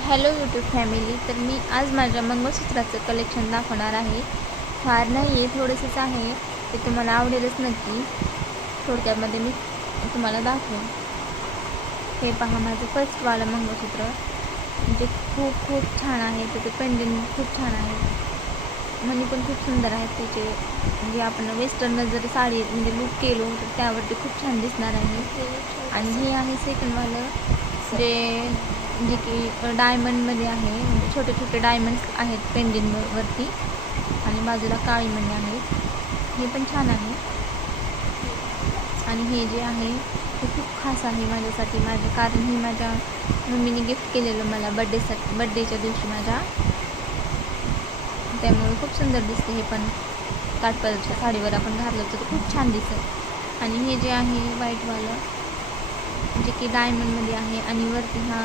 Hello YouTube family. तर मी आज माझ्या मंगळसूत्राचं कलेक्शन दाखवणार आहे. फार नाही आहे, थोडंसंच आहे. ते तुम्हाला आवडेलच नक्की. थोडक्यामध्ये मी तुम्हाला दाखवेन. हे पहा माझं फर्स्टवालं मंगळसूत्र. म्हणजे खूप खूप छान आहे. त्याचं पेंडंट खूप छान आहे. मणी पण खूप सुंदर आहेत त्याचे. म्हणजे आपण वेस्टर्न जर साडी म्हणजे लूक केलो तर त्यावरती खूप छान दिसणार आहे. आणि हे आहे सेकंडवालं, जे की डायमंडमध्ये आहे. म्हणजे छोटे छोटे डायमंड्स आहेत पेंडंटवरती आणि बाजूला काळी मणी आहेत. हे पण छान आहे. आणि हे जे आहे ते खूप खास आहे माझ्यासाठी. कारण हे माझ्या मम्मीने गिफ्ट केलेलं मला बड्डेच्या दिवशी माझ्या. त्यामुळे खूप सुंदर दिसते. हे पण काठपदरच्या साडीवर आपण घातलं तर खूप छान दिसेल. आणि हे जे आहे व्हाईटवालं, जे की डायमंडमध्ये आहे आणि वरती हा